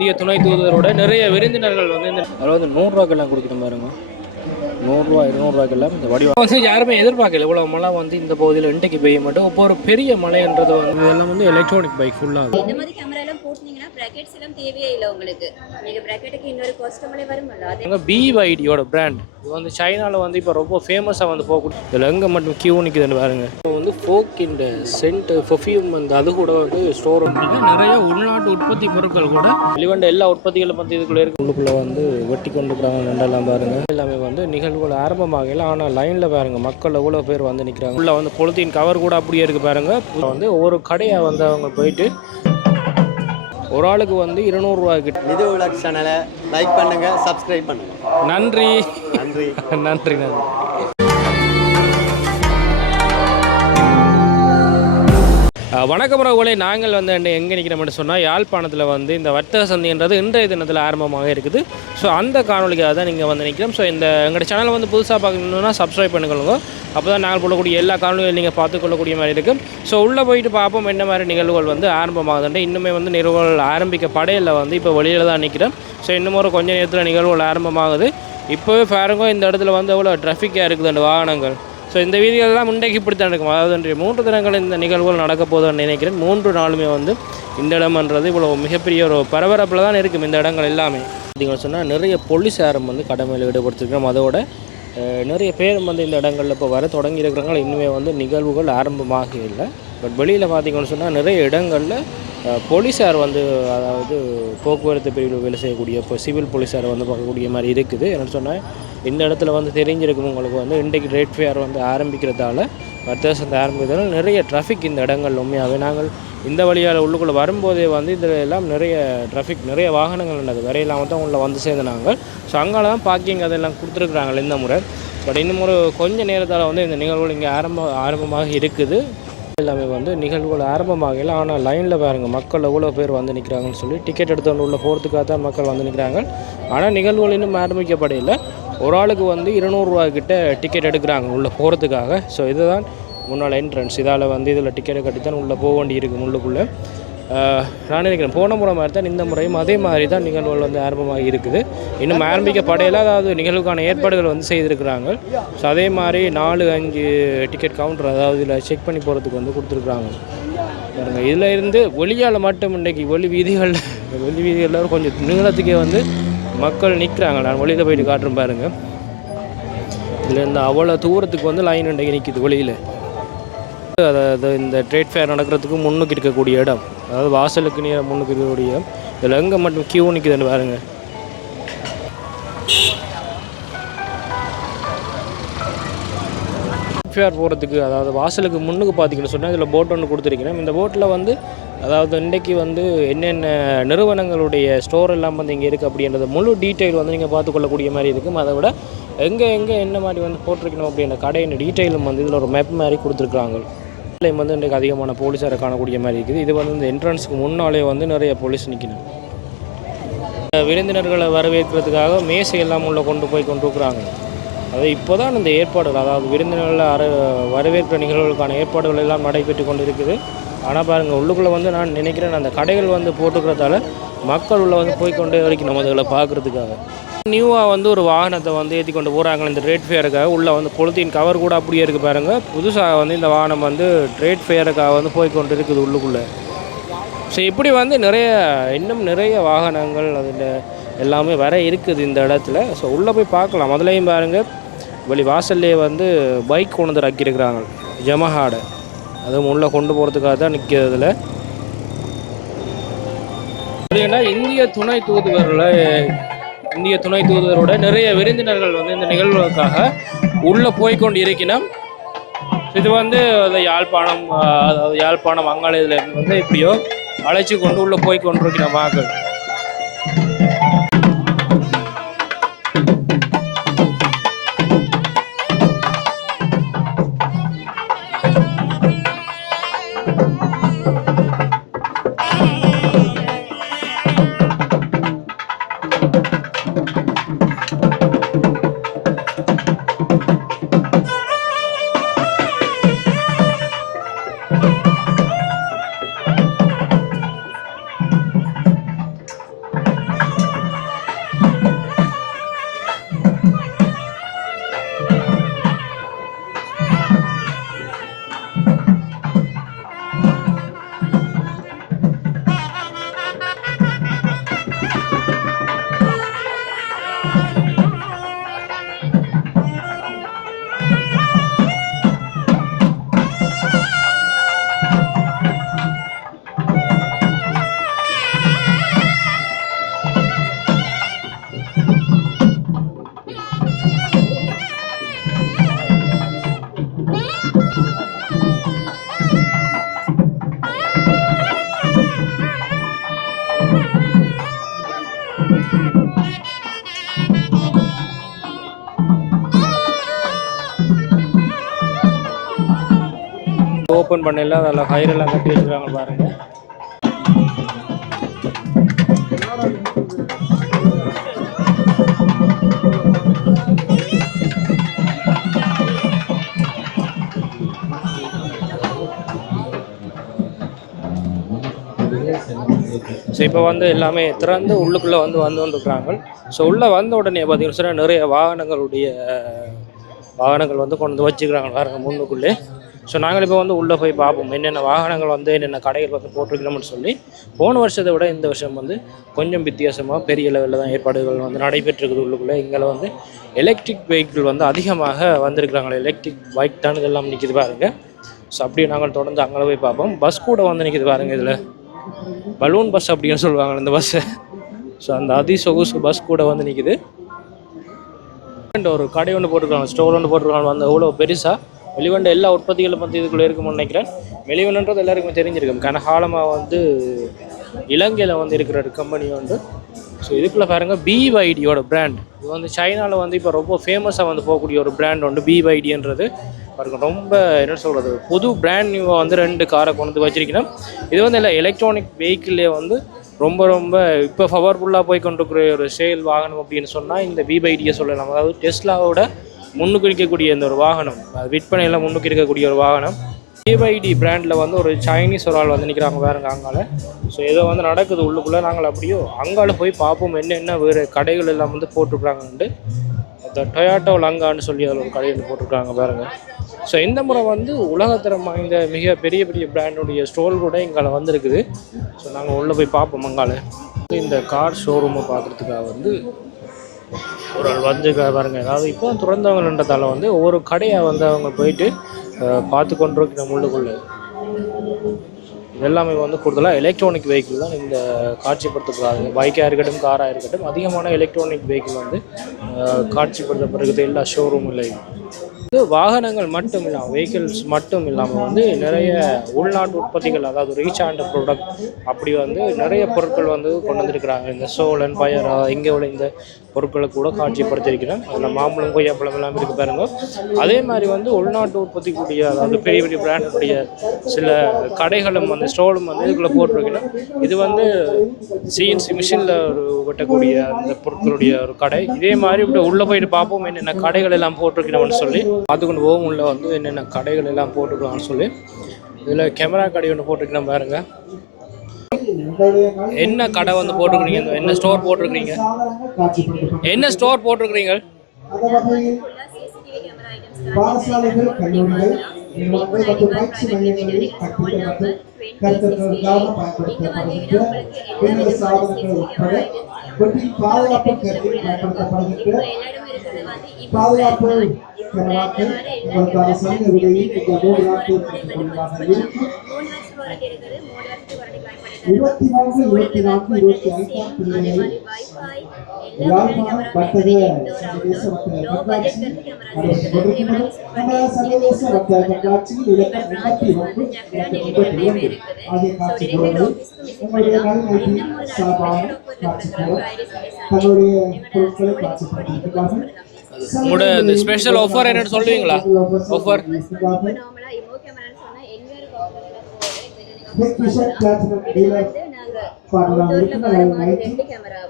இந்திய துணை தூதரோட நிறைய விருந்தினர்கள் வந்து அதாவது நூறுரூவாக்கெல்லாம் கொடுக்கணும் பாருங்க. நூறுரூவா இருநூறுவாக்கெல்லாம் இந்த வடிவம் வந்து யாருமே எதிர்பார்க்கல. இவ்வளோ மழை வந்து இந்த பகுதியில் இன்றைக்கு பெய்ய மாட்டோம் இப்போ ஒரு பெரிய மழைன்றது வந்து இதெல்லாம் வந்து எலக்ட்ரானிக் பைக் ஃபுல்லாக இந்த மாதிரி கேமரா எல்லாம் போட்டுனீங்கன்னா பிராக்கெட்ஸ் எல்லாம் தேவையே இல்லை உங்களுக்கு. நீங்க பிராக்கெட்டுக்கு இன்னொரு காஸ்டமரே வருமல்ல அதே பிவைடியோட பிராண்ட் இது வந்து சைனாவில் வந்து இப்போ ரொம்ப ஃபேமஸாக வந்து போகக்கூடிய இதில் எங்கே மட்டும் கியூ நிற்குதுன்னு பாருங்க. இப்போ வந்து ஃபோக் இந்த சென்ட் பெர்ஃப்யூம் வந்து அது கூட வந்து ஸ்டோர் நிறைய உள்நாட்டு உற்பத்தி பொருட்கள் கூட வெளிவண்ட எல்லா உற்பத்திகளும் வந்து இதுக்குள்ளே இருக்கு. உள்ளுக்குள்ளே வந்து வெட்டி கொண்டு போகிறாங்க நண்டெல்லாம் பாருங்க. எல்லாமே வந்து நிகழ்வுகள் ஆரம்பமாகல ஆனால் லைனில் பாருங்க மக்கள் எவ்வளோ பேர் வந்து நிற்கிறாங்க உள்ள வந்து பொலித்தீன் கவர் கூட அப்படியே இருக்கு பாருங்க. உள்ள வந்து ஒவ்வொரு கடையாக வந்து அவங்க போயிட்டு ஒரு ஆளுக்கு வந்து இருநூறுவா கிட்ட. இது விளாக் சேனலை லைக் பண்ணுங்க சப்ஸ்கிரைப் பண்ணுங்க. நன்றி. நன்றி. நன்றி நன்றி. வணக்கம் உறவுகளை நாங்கள் வந்து எங்கே நிற்கிறோம்னு சொன்னால் யாழ்ப்பாணத்தில் வந்து இந்த வர்த்தக சந்தைன்றது இன்றைய தினத்தில் ஆரம்பமாக இருக்குது. ஸோ அந்த காணொலிக்காக தான் நீங்கள் வந்து நிற்கிறோம். ஸோ இந்த எங்களோட சேனலை வந்து புதுசாக பார்க்கணுன்னா சப்ஸ்கிரைப் பண்ணிக்கொள்ளுங்க. அப்போ தான் நாங்கள் போடக்கூடிய எல்லா காணொலிகளையும் நீங்கள் பார்த்துக்கொள்ளக்கூடிய மாதிரி இருக்கும். ஸோ உள்ளே போயிட்டு பார்ப்போம் என்ன மாதிரி நிகழ்வுகள் வந்து ஆரம்பமாகுதுன்ட்டு இன்னுமே வந்து நிகழ்வுகள் ஆரம்பிக்கப்படையில் வந்து இப்போ வெளியில் தான் நிற்கிறோம். ஸோ இன்னும் ஒரு கொஞ்சம் நேரத்தில் நிகழ்வுகள் ஆரம்பமாகுது. இப்போவே பாருங்க இந்த இடத்துல வந்து எவ்வளோ ட்ராஃபிக்காக இருக்குது அந்த வாகனங்கள். ஸோ இந்த வீதிகளெல்லாம் முண்டைக்கு இப்படித்தான் இருக்கும் அதாவது இன்றைய மூன்று தினங்கள் இந்த நிகழ்வுகள் நடக்க போதுன்னு நினைக்கிறேன். மூன்று நாளுமே வந்து இந்த இடம்ன்றது இவ்வளோ மிகப்பெரிய ஒரு பரபரப்பில் தான் இருக்கும் இந்த இடங்கள் எல்லாமே. பார்த்தீங்கன்னு சொன்னால் நிறைய போலீஸாரம் வந்து கடமையில் ஈடுபடுத்திருக்கிறோம். அதோட நிறைய பேர் வந்து இந்த இடங்களில் இப்போ வர தொடங்கி இருக்கிறவங்க இன்னுமே வந்து நிகழ்வுகள் ஆரம்பமாக இல்லை. பட் வெளியில் பார்த்தீங்கன்னு சொன்னால் நிறைய இடங்களில் போலீஸார் வந்து அதாவது போக்குவரத்து பிரிவில் வேலை செய்யக்கூடிய இப்போ சிவில் போலீஸார் வந்து பார்க்கக்கூடிய மாதிரி இருக்குது. என்னன்னு சொன்னால் இந்த இடத்துல வந்து தெரிஞ்சிருக்கும் உங்களுக்கு வந்து இன்றைக்கு ரேட் ஃபேர் வந்து ஆரம்பிக்கிறதால வர்த்தக சந்தை ஆரம்பிக்கிறதால நிறைய டிராஃபிக் இந்த இடங்கள் உண்மையாகவே. நாங்கள் இந்த வழியால் உள்ளுக்குள்ளே வரும்போதே வந்து இதில் எல்லாம் நிறைய டிராஃபிக் நிறைய வாகனங்கள் நடக்குது. வரையில்லாம தான் உள்ள வந்து சேர்ந்தாங்க ஸோ அங்கே தான் பார்க்கிங் அதெல்லாம் கொடுத்துருக்குறாங்க இந்த முறை. பட் இன்னும் ஒரு கொஞ்ச நேரத்தால் வந்து இந்த நிகழ்வுகள் இங்கே ஆரம்ப ஆரம்பமாக இருக்குது. எல்லாமே வந்து நிகழ்வுகள் ஆரம்பமாகல. ஆனால் லைனில் பாருங்கள் மக்கள் எவ்வளோ பேர் வந்து நிற்கிறாங்கன்னு சொல்லி டிக்கெட் எடுத்து உள்ள போகிறதுக்காக தான் மக்கள் வந்து நிற்கிறாங்க ஆனால் நிகழ்வுகள் இன்னும் ஆரம்பிக்கப்படையில் ஒரு ஆளுக்கு வந்து இருநூறுவா கிட்ட டிக்கெட் எடுக்கிறாங்க உள்ளே போகிறதுக்காக ஸோ இதுதான் முன்னால் என்ட்ரன்ஸ் இதால் வந்து இதில் டிக்கெட்டை கட்டி தான் உள்ளே போக வேண்டி இருக்குது உள்ளுக்குள்ளே நான் நினைக்கிறேன் போன முறை மாதிரி தான் இந்த முறையும் அதே மாதிரி தான் நிகழ்வுகள் வந்து ஆரம்பமாக இருக்குது. இன்னும் ஆரம்பிக்கப்படையில் அதாவது நிகழ்வுக்கான ஏற்பாடுகள் வந்து செய்திருக்கிறாங்க. ஸோ அதே மாதிரி நாலு அஞ்சு டிக்கெட் கவுண்டர் அதாவது இதில் செக் பண்ணி போகிறதுக்கு வந்து கொடுத்துருக்குறாங்க. பாருங்க இதில் இருந்து ஒளியால் மட்டும் இன்றைக்கி ஒளி வீதிகளில் ஒளி வீதிகளில் கொஞ்சம் நீளத்துக்கே வந்து மக்கள் நிற்கிறாங்க நான் வெளியில் போயிட்டு காட்டுறேன் பாருங்க. இதுலேருந்து அவ்வளோ தூரத்துக்கு வந்து லைன் இன்றைக்கு நிற்கிது வெளியில். அதாவது இந்த ட்ரேட் ஃபேர் நடக்கிறதுக்கு முன்னுக்கு இருக்கக்கூடிய இடம். அதாவது வாசலுக்கு நேரம் முன்னுக்கு இருக்கக்கூடிய இடம். இதில் எங்கே மட்டும் கியூ நிற்குதுன்னு பாருங்க. ஃபேர் போகிறதுக்கு அதாவது வாசலுக்கு முன்னுக்கு பார்த்தீங்கன்னு சொன்னால் இதில் போட் ஒன்று கொடுத்துருக்கிறேன். இந்த போட்டில் வந்து அதாவது இன்றைக்கு வந்து என்னென்ன நிறுவனங்களுடைய ஸ்டோர் எல்லாம் வந்து இங்கே இருக்குது அப்படின்றது முழு டீட்டெயில் வந்து நீங்கள் பார்த்துக்கொள்ளக்கூடிய மாதிரி இருக்கும். அதை விட எங்கே எங்கே என்ன மாதிரி வந்து போட்டிருக்கணும் அப்படின்ற கடையின் டீட்டெயிலும் வந்து இதில் ஒரு மேப் மாதிரி கொடுத்துருக்குறாங்க. வந்து இன்றைக்கு அதிகமான போலீஸாரை காணக்கூடிய மாதிரி இருக்குது. இது வந்து இந்த என்ட்ரன்ஸுக்கு முன்னாலே வந்து நிறைய போலீஸ் நிற்கணும் விருந்தினர்களை வரவேற்கிறதுக்காக மேசை எல்லாம் உள்ளே கொண்டு போய் கொண்டிருக்கிறாங்க. அது இப்போ தான் இந்த ஏற்பாடுகள் அதாவது விருந்தினர்களை அற வரவேற்கிற நிகழ்வுகளுக்கான ஏற்பாடுகள் எல்லாம் நடைபெற்று கொண்டு இருக்குது ஆனால் பாருங்கள் உள்ளுக்குள்ளே வந்து நான் நினைக்கிறேன் அந்த கடைகள் வந்து போட்டுக்கிறதால மக்கள் உள்ளே வந்து போய் கொண்டே வரைக்கும் நம்ம அதில் பார்க்குறதுக்காக நியூவாக வந்து ஒரு வாகனத்தை வந்து ஏற்றி கொண்டு போகிறாங்க இந்த ரேட் ஃபேருக்காக உள்ளே வந்து பொலித்தீன் கவர் கூட அப்படியே இருக்குது பாருங்கள் புதுசாக வந்து இந்த வாகனம் வந்து ரேட் ஃபேருக்காக வந்து போய் கொண்டு இருக்குது உள்ளுக்குள்ளே. ஸோ இப்படி வந்து நிறைய இன்னும் நிறைய வாகனங்கள் அதில் எல்லாமே வர இருக்குது இந்த இடத்துல. ஸோ உள்ளே போய் பார்க்கலாம். முதலையும் பாருங்கள் வெளி வாசல்லே வந்து பைக் கொண்டு வந்து இறக்கியிருக்கிறாங்க ஜமஹாடை அதுவும் உள்ளே கொண்டு போகிறதுக்காக தான் நிற்கிறதுல பார்த்தீங்கன்னா இந்திய துணை தூதுவரில் இந்திய துணை தூதுவரோட நிறைய விருந்தினர்கள் வந்து இந்த நிகழ்வுக்காக உள்ளே போய் கொண்டு இருக்கணும் இது வந்து அந்த யாழ்ப்பாணம் அதாவது யாழ்ப்பாணம் அங்காள இதில் வந்து இப்படியோ அழைச்சி கொண்டு உள்ளே போய் கொண்டிருக்கிற மக்கள். ஓப்பன் பண்ணல அதில் ஃபயரெல்லாம் கட்டி வச்சுருக்காங்க பாருங்கள் ஸோ இப்போ வந்து எல்லாமே திறந்து உள்ளுக்குள்ளே வந்து வந்து வந்துருக்குறாங்க ஸோ உள்ளே வந்த உடனே பார்த்தீங்கன்னா சொன்னா நிறைய வாகனங்களுடைய வாகனங்கள் வந்து கொண்டு வந்து வச்சுக்கிறாங்க பாருங்க முன்னுக்குள்ளே. ஸோ நாங்கள் இப்போ வந்து உள்ளே போய் பார்ப்போம் என்னென்ன வாகனங்கள் வந்து என்னென்ன கடைகள் வந்து போட்டிருக்கணும்னு சொல்லி போன வருஷத்தை விட இந்த வருஷம் வந்து கொஞ்சம் வித்தியாசமாக பெரிய லெவலில் தான் ஏற்பாடுகள் வந்து நடைபெற்றிருக்குது உள்ளுக்குள்ளே. இங்கே வந்து எலக்ட்ரிக் வெஹிக்கிள் வந்து அதிகமாக வந்திருக்கிறாங்களே. எலக்ட்ரிக் பைக் தான் இதெல்லாம் நிற்கிது பாருங்க. ஸோ அப்படியே நாங்கள் தொடர்ந்து அங்கே போய் பார்ப்போம் பஸ் கூட வந்து நிற்கிது பாருங்க இதில். பலூன் பஸ் அப்படின்னு சொல்லுவாங்க இந்த பஸ்ஸு ஸோ அந்த அதி சொகுசு பஸ் கூட வந்து நிற்கிது ஒரு கடை ஒன்று போட்டிருக்காங்க. ஸ்டோர் ஒன்று போட்டிருக்காங்க. வந்து அவ்வளோ பெருசாக வெளிவண்ட எல்லா உற்பத்திகளும் வந்து இதுக்குள்ளே இருக்கும்னு நினைக்கிறேன். வெளிவண்டன்றது எல்லாருக்குமே தெரிஞ்சிருக்கும். கனகாலமாக வந்து இலங்கையில் வந்து இருக்கிற ஒரு கம்பெனி வந்து ஸோ இதுக்குள்ளே பாருங்க பிவைடியோட பிராண்ட் இது வந்து சைனாவில் வந்து இப்போ ரொம்ப ஃபேமஸாக வந்து போகக்கூடிய ஒரு பிராண்ட் வந்து பிவைடின்றது பாருங்க ரொம்ப என்ன சொல்கிறது புது பிராண்ட் நியூவாக வந்து ரெண்டு காரை கொண்டு வந்து வச்சிருக்கணும். இது வந்து இல்லை எலக்ட்ரானிக் வெஹிக்கிளே வந்து ரொம்ப ரொம்ப இப்போ பவர்ஃபுல்லாக போய் கொண்டிருக்கிற ஒரு சேல் வாகனம் அப்படின்னு சொன்னால் இந்த பிபைடியை சொல்லலாம். அதாவது டெஸ்லாவோட முன்னுக்கு இருக்கக்கூடிய இந்த ஒரு வாகனம் அது விற்பனையில் முன்னுக்கு இருக்கக்கூடிய ஒரு வாகனம். டிவைடி பிராண்டில் வந்து ஒரு சைனீஸ் ஒரு ஆள் வந்து நிற்கிறாங்க பாருங்க அங்கால. ஸோ ஏதோ வந்து நடக்குது உள்ளுக்குள்ளே. நாங்கள் அப்படியோ அங்கால போய் பார்ப்போம் என்னென்ன வேறு கடைகள் எல்லாம் வந்து போட்டிருக்காங்கன்ட்டு இந்த டொயாட்டோ லங்கான்னு சொல்லி அதில் ஒரு கடை போட்டிருக்காங்க பாருங்க. ஸோ இந்த முறை வந்து உலகத்தரம் வாய்ந்த மிக பெரிய பெரிய பிராண்டுடைய ஸ்டோர் கூட இங்கால வந்திருக்குது. ஸோ நாங்கள் உள்ளே போய் பார்ப்போம் அங்கால. இந்த கார் ஷோரூமை பார்க்குறதுக்காக வந்து ஒரு ஆள் வந்து பாருங்க. அதாவது இப்போ திறந்தவங்கன்றதால வந்து ஒவ்வொரு கடையை வந்து அவங்க போயிட்டு பார்த்து கொண்டிருக்கிற முள்ளுக்குள்ள. எல்லாமே வந்து கூடுதலாக எலக்ட்ரானிக் வெஹிக்கிள் தான் இந்த காட்சிப்படுத்தக்கூடாது பைக்காக இருக்கட்டும் காராக இருக்கட்டும் அதிகமான எலக்ட்ரானிக் வெஹிக்கிள் வந்து காட்சிப்படுத்தப்படுகிறது எல்லா ஷோரூம்லையும் இது வாகனங்கள் மட்டும் இல்லாமல் வெஹிக்கிள்ஸ் மட்டும் இல்லாமல் வந்து நிறைய உள்நாட்டு உற்பத்திகள் அதாவது ரீச் ஆண்ட ப்ராடக்ட் அப்படி வந்து நிறைய பொருட்கள் வந்து கொண்டு வந்திருக்கிறாங்க. இந்த சோழன் பயரா இங்கே உள்ள இந்த பொருட்களை கூட காட்சிப்படுத்தியிருக்கிறேன். அதில் மாம்பழம் கொய்யாப்பழம் எல்லாமே இருக்கு பாருங்க. அதே மாதிரி வந்து உள்நாட்டு உற்பத்திக்கூடிய அதாவது பெரிய பெரிய பிராண்டுடைய சில கடைகளும் வந்து ஸ்டோலும் வந்து இதுக்குள்ளே போட்டிருக்கணும் இது வந்து சிஎன்சி மிஷினில் ஒரு வெட்டக்கூடிய அந்த பொருட்களுடைய ஒரு கடை. இதே மாதிரி இப்படி உள்ளே போயிட்டு பார்ப்போம் என்னென்ன கடைகள் எல்லாம் போட்டிருக்கணும்னு சொல்லி. பார்த்துக்கொண்டு போகும் உள்ள வந்து என்னென்ன கடைகள் எல்லாம் போட்டிருக்கலாம்னு சொல்லி. இதில் கேமரா கடை ஒன்று போட்டிருக்கணும் பாருங்கள் என்ன கடை வந்து போட்டிருக்கிறீங்க என்ன ஸ்டோர் போட்டிருக்கிறீங்க என்ன ஸ்டோர் போட்டிருக்கிறீங்க பாடசாலைகள் கல்லூரிகள் நிறுவனங்கள் மற்றும் பயிற்சி மையங்களில் கற்பிக்க மற்றும் கருத்தர்களுக்காக பயன்படுத்தப்படுகின்ற சாதனங்கள் உட்பட பாதுகாப்பு பயன்படுத்தப்படுகின்ற பாதுகாப்பு உங்களுக்கான விலையில் இந்த மூன்று நாட்கள் இருக்கும் இருபத்தி மூன்று இருபத்தி நான்கு இருபத்தி ஐந்தாம் தேதிகளில் யாழ்ப்பாணம் வர்த்தக சர்வதேச வர்த்தக கண்காட்சி நடைபெற்றுக் கொண்டிருக்கிறது. அந்த சர்வதேச வர்த்தக கண்காட்சியில் இலக்கம் எண்பத்தி ஒன்று இலக்கம் எண்பத்தி இரண்டு ஆகிய காட்சி பொருட்களை உங்களுடைய நலன் சார்பாக காட்சி பொருள் தங்களுடைய பொருட்களை காட்சிப்படுத்தியிருக்கிறார்கள் உங்களோட இந்த ஸ்பெஷல் ஆஃபர் என்னன்னு சொல்லுவீங்களா ஆஃபர் கேமரா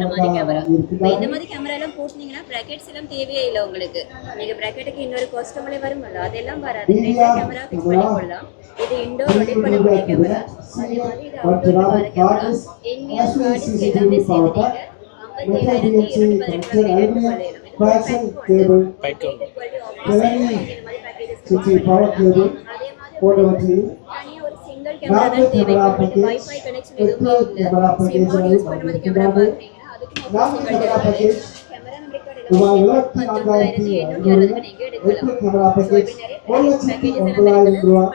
இருக்கிறார்கள். இப்போ இந்த மாதிரி கேமரா எல்லாம் போட்டுனீங்கன்னா பிராக்கெட்ஸ் எல்லாம் தேவையே இல்லை உங்களுக்கு. நீங்க பிராக்கெட்டுக்கு இன்னொரு காஸ்டமலே வருமல்ல அதெல்லாம் வராது. கேமரா ஃபிக்ஸ் பண்ணி கொள்ளலாம் இது இன்டோர் ரொட்டேட் பண்ணக்கூடிய கேமரா அதே மாதிரி இது அவுட்டோர்ல வர கேமரா என்விஆர் கார்டு எல்லாமே சேர்த்து நீங்க ஐம்பத்தி ஏழாயிரத்தி இருநூத்தி பதினெட்டு ரூபாய் கேபிள் போன்றவற்றையும் கேமரா தான் தேவை வைஃபை கனெக்ஷன் எதுவுமே இல்லை சிம் யூஸ் பண்ணும்போது கேமரா கேமரா எண்ணூற்றி அறுபதுக்கு எடுக்கலாம்.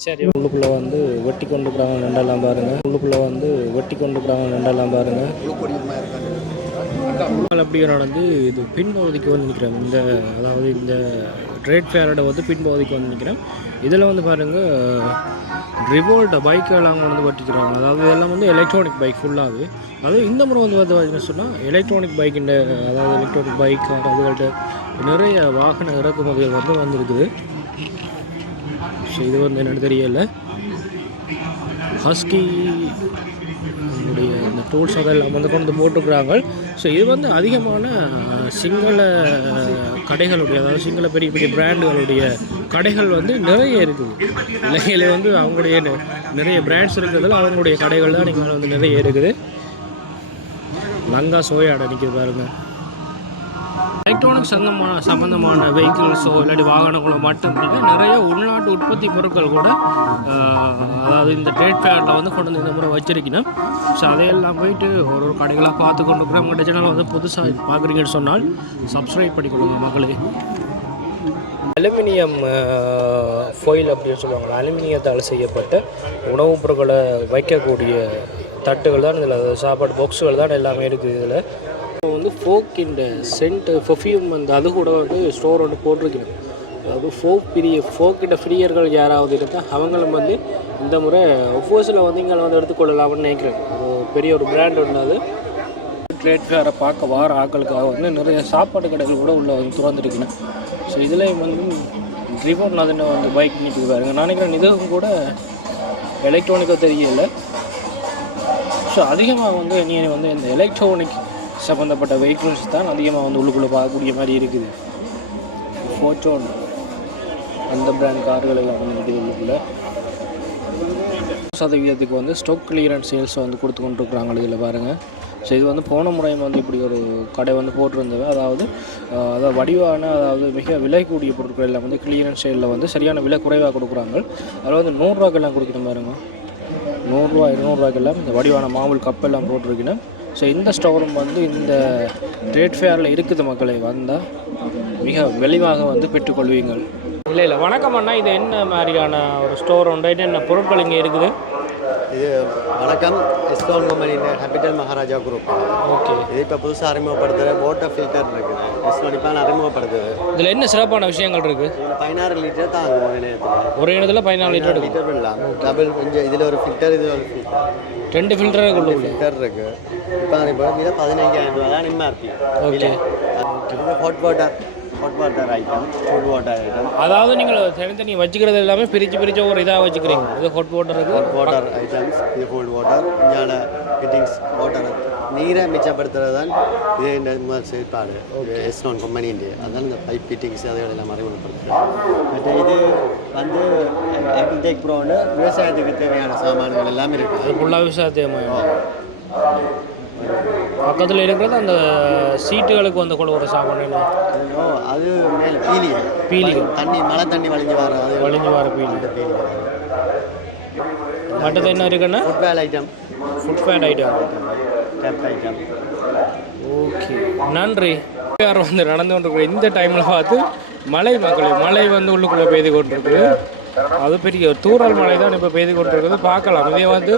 சரி உள்ளுக்குள்ளே வந்து வெட்டி கொண்டு போகிறாங்க ரெண்டெல்லாம் பாருங்க. உள்ளுக்குள்ளே வந்து வெட்டி கொண்டு போகிறாங்க ரெண்டெல்லாம் பாருங்க. அப்படியே நடந்து இது பின்பகுதிக்கு வந்து நிற்கிறேன் இந்த அதாவது இந்த ட்ரேட் ஃபேரோட வந்து பின்பகுதிக்கு வந்து நிற்கிறேன் இதில் வந்து பாருங்கள் ரிவோல்ட் பைக்கெல்லாம் கொண்டு வந்து வெட்டிக்கிறாங்க அதாவது இதெல்லாம் வந்து எலக்ட்ரானிக் பைக் ஃபுல்லாகவே அதுவும் இந்த முறை வந்து பார்த்தீங்கன்னு சொன்னால் எலக்ட்ரானிக் பைக்கின்ற அதாவது எலக்ட்ரானிக் பைக் அதுகள்கிட்ட நிறைய வாகன இறக்குமதிகள் வந்து வந்திருக்குது. இது வந்து என்னென்னு தெரியலை. ஹஸ்கி நம்முடைய இந்த டூல்ஸ் அதெல்லாம் வந்து கொண்டு வந்து போட்டுக்கிறாங்க. ஸோ இது வந்து அதிகமான சிங்கள கடைகளுடைய அதாவது சிங்கள பெரிய பெரிய பிராண்டுகளுடைய கடைகள் வந்து நிறைய இருக்குது. இலங்கையில் வந்து அவங்களுடைய நெ- நிறைய பிராண்ட்ஸ் இருக்கிறதுல அவங்களுடைய கடைகள் தான் நீங்கள் வந்து நிறைய இருக்குது. லங்கா சோயாடை நிற்கிது பாருங்கள் எலக்ட்ரானிக் சம்பந்தமான சம்மந்தமான வெஹிக்கிள்ஸோ இல்லாட்டி வாகனங்களோ மட்டும் இல்லை நிறைய உள்நாட்டு உற்பத்தி பொருட்கள் கூட அதாவது இந்த ட்ரேட் ஃபேரில் வந்து கொண்டு வந்து இந்த முறை வச்சிருக்கணும். ஸோ அதையெல்லாம் போயிட்டு ஒரு ஒரு கடைகளாக பார்த்து கொண்டு இருக்கிறோம். உங்கள்கிட்ட சேனல் வந்து புதுசாக பார்க்குறீங்கன்னு சொன்னால் சப்ஸ்கிரைப் பண்ணிக்கொள்ளுங்க மக்களே. அலுமினியம் ஃபோயில் அப்படின்னு சொல்லுவாங்க அலுமினியத்தால் செய்யப்பட்ட உணவுப் பொருட்களை வைக்கக்கூடிய தட்டுகள் தான் இதில் சாப்பாடு பாக்ஸுகள் தான் எல்லாமே இருக்குது இதில். வந்து ஃபோக் இந்த சென்ட் பெர்ஃப்யூம் அந்த அது கூட வந்து ஸ்டோர் ஒன்று போட்டிருக்கணும். அதாவது ஃபோக் பிரிய ஃபோக்கிட்ட ஃப்ரீயர்கள் யாராவது இருந்தால் அவங்களும் வந்து இந்த முறை ஒஃபோஸில் வந்து இங்கே வந்து எடுத்துக்கொள்ளலாம்னு நினைக்கிறேன். ஒரு பெரிய ஒரு பிராண்ட் ஒன்று அது. ட்ரேட் ஃபேரை பார்க்க வார ஆட்களுக்காக வந்து நிறைய சாப்பாடு கடைகள் கூட உள்ள வந்து திறந்துருக்கணும். ஸோ இதுலேயும் வந்து ரிவோன் அதுன்னு வந்து பைக் நிற்குது பாருங்க. நான் நினைக்கிறேன் இதுவும் கூட எலக்ட்ரானிக்காக தெரியல. ஸோ அதிகமாக வந்து நீ வந்து இந்த எலக்ட்ரானிக் சம்மந்தப்பட்ட வெஹிக்கிள்ஸ் தான் அதிகமாக வந்து உள்ளுக்குள்ளே பார்க்கக்கூடிய மாதிரி இருக்குது. ஃபோர்ச்சோன் அந்த பிராண்ட் கார்கள் எல்லாம் வந்து இருக்குது உள்ளுக்குள்ளே. சதவீதத்துக்கு வந்து ஸ்டாக் கிளியரன்ஸ் சேல்ஸ் வந்து கொடுத்து கொண்டிருக்கிறாங்க இதில் பாருங்கள் ஸோ இது வந்து போன முறையும் வந்து இப்படி ஒரு கடை வந்து போட்டிருந்தது. அதாவது அதாவது வடிவான அதாவது மிக விலை கூடிய பொருட்கள் எல்லாம் வந்து கிளியரன்ஸ் சேலில் வந்து சரியான விலை குறைவாக கொடுக்குறாங்க. அதில் வந்து நூறுரூவாக்கெல்லாம் கொடுக்கணும் பாருங்க. நூறுரூவா இருநூறுவாக்கெல்லாம் இந்த வடிவான மாமூல் கப்பெல்லாம் போட்டிருக்கணும் ஸோ இந்த ஸ்டோரும் வந்து இந்த ட்ரேட் ஃபேரில் இருக்குது மக்களை. வந்தால் மிக விளைவாக வந்து பெற்றுக்கொள்வீங்கள் இல்லை இல்லை. வணக்கம் அண்ணா. இது என்ன மாதிரியான ஒரு ஸ்டோர் உண்டு என்னென்ன பொருட்கள் இங்கே இருக்குது? இது வணக்கம். எஸ்கோன் கம்பெனியின் கேபிட்டல் மகாராஜா குரூப் ஓகே. இது இப்போ புதுசாக அறிமுகப்படுத்துகிற வாட்டர் ஃபில்டர் இருக்குது. இப்போ அறிமுகப்படுத்துது. இதில் என்ன சிறப்பான விஷயங்கள் இருக்குது இதில் பதினாறு லிட்டர் தாங்கும் ஒரு நேரத்தில் ஒரு இடத்துல பதினாலு லிட்டர் எடுக்கும். லிட்டர் பண்ணலாம் டபுள் கொஞ்சம் இதில் ஒரு ஃபில்டர் இதில் ஒரு ஃபில்டர் ரெண்டு ஃபில்டரே கொண்டு ஃபில்டர் இருக்கு. இப்போ இப்போ இதில் பதினைஞ்சாயிரம் ரூபா தான் எம்ஆர்பி ஓகே இது hot water hot water item cool water item அதாவது நீங்கள் தனித்தனி வச்சுக்கிறது எல்லாமே பிரித்து பிரித்து ஒரு இதாக வச்சுக்கிறீங்க. இது hot water hot water items இது கோல்ட் வாட்டர் இங்கால ஃபிட்டிங்ஸ் வாட்டர் நீரை மிச்சப்படுத்துறது தான் இது இந்த செயற்பாடு எஸ்னோன் கம்பெனிൻ്റെ அதான் இந்த பைப் ஃபிட்டிங்ஸ் அதுகள் எல்லாம் அறிமுகப்படுத்துறது. மற்ற இது வந்து ஆக்டிடெக் ப்ரோன்னு விவசாயத்துக்கு தேவையான சாமான்கள் எல்லாமே இருக்குது ஃபுல்லாக விவசாயத்தையமாக பக்கத்தில் இருக்கிறது அந்த சீட்டுகளுக்கு வந்து கூட ஒரு சாமான் அது மேல் பீலி. பீலிகள். தண்ணி மழை தண்ணி வழிஞ்சு வர அது வழிஞ்சு வர பீலி. பீலி. மற்றது என்ன இருக்குன்னா? Foot valve item food fat item tap item okay நன்றி வந்து நடந்து கொண்டிருக்கிற இந்த டைமில் பார்த்து மழை மக்களே மழை வந்து உள்ளுக்குள்ளே பெய்து கொண்டிருக்குது. அது பெரிய தூரல் தூறல் மழை தான் இப்போ பெய்து கொண்டிருக்கிறது பார்க்கலாம். இதே வந்து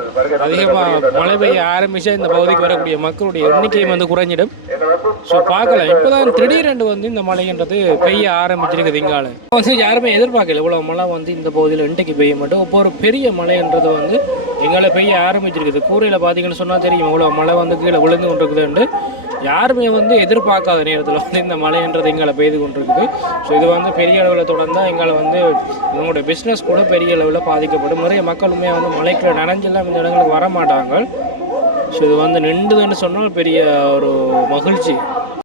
அதிகமாக மழை பெய்ய ஆரம்பித்தா இந்த பகுதிக்கு வரக்கூடிய மக்களுடைய எண்ணிக்கையும் வந்து குறைஞ்சிடும். ஸோ பார்க்கலாம். இப்போ தான் திடீரென்று வந்து இந்த மழைன்றது பெய்ய ஆரம்பிச்சிருக்குது இங்கால. வந்து யாருமே எதிர்பார்க்கல. இவ்வளோ மழை வந்து இந்த பகுதியில் இன்றைக்கு பெய்ய மாட்டோம். இப்போ ஒரு பெரிய மழைன்றது வந்து எங்களை பெய்ய ஆரம்பிச்சிருக்குது. கூரையில் பார்த்தீங்கன்னு சொன்னால் தெரியும். இவ்வளோ மழை வந்து கீழே விழுந்து கொண்டிருக்குதுன்ட்டு. யாருமே வந்து எதிர்பார்க்காத நேரத்தில் வந்து இந்த மழைன்றது எங்களை பெய்து கொண்டிருக்குது. ஸோ இது வந்து பெரிய அளவில் தொடர்ந்தால் எங்களை வந்து எங்களுடைய பிஸ்னஸ் கூட பெரிய அளவில் பாதிக்கப்படும். நிறைய மக்களுமே வந்து மழைக்குள்ள நனைஞ்செல்லாம் இந்த இடங்களுக்கு வர மாட்டாங்க ஸோ இது வந்து நின்றுதுன்னு சொன்னால் பெரிய ஒரு மகிழ்ச்சி.